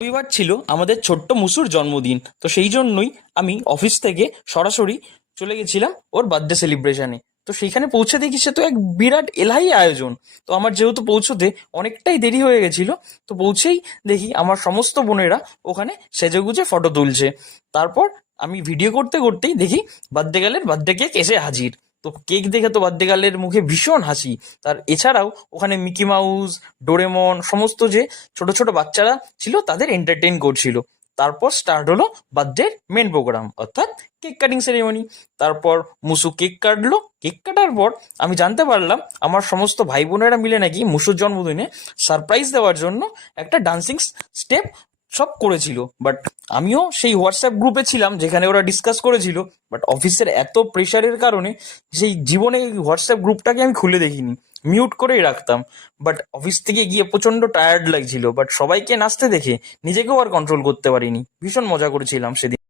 রবিবার ছিল আমাদের ছোট্ট মুসুর জন্মদিন। তো সেই জন্যই আমি অফিস থেকে সরাসরি চলে গেছিলাম ওর বার্থডে সেলিব্রেশনে। তো সেইখানে পৌঁছে দেখি সে তো এক বিরাট এলাহি আয়োজন। তো আমার যেহেতু পৌঁছতে অনেকটাই দেরি হয়ে গেছিল, তো পৌঁছেই দেখি আমার সমস্ত বোনেরা ওখানে সেজেগুজে ফটো তুলছে। তারপর আমি ভিডিও করতে করতেই দেখি বার্থডে গার্লের বার্থডে কেক এসে হাজির। তো কেক দেখে তো বার্থডে গার্লের মুখে ভীষণ হাসি। তার এছাড়াও ওখানে মিকি মাউস, ডোরেমন সমস্ত যে ছোট ছোট বাচ্চারা ছিল তাদের এন্টারটেইন করছিল। তারপর স্টার্ট হলো বার্থডের মেন প্রোগ্রাম, অর্থাৎ কেক কাটিং সেরেমনি। তারপর মুসু কেক কাটলো। কেক কাটার পর আমি জানতে পারলাম আমার সমস্ত ভাই বোনেরা মিলে নাকি মুসুর জন্মদিনে সারপ্রাইজ দেওয়ার জন্য একটা ডান্সিং স্টেপ সব করেছিল। বাট আমিও সেই হোয়াটসঅ্যাপ গ্রুপে ছিলাম যেখানে ওরা ডিসকাস করেছিল। বাট অফিসের এত প্রেশারের কারণে সেই জীবনে এই হোয়াটসঅ্যাপ গ্রুপটাকে আমি খুলে দেখিনি, মিউট করেই রাখতাম। বাট অফিস থেকে গিয়ে প্রচন্ড টায়ার্ড লাগছিল, বাট সবাইকে নাচতে দেখে নিজেকেও আর কন্ট্রোল করতে পারিনি। ভীষণ মজা করেছিলাম সেদিন।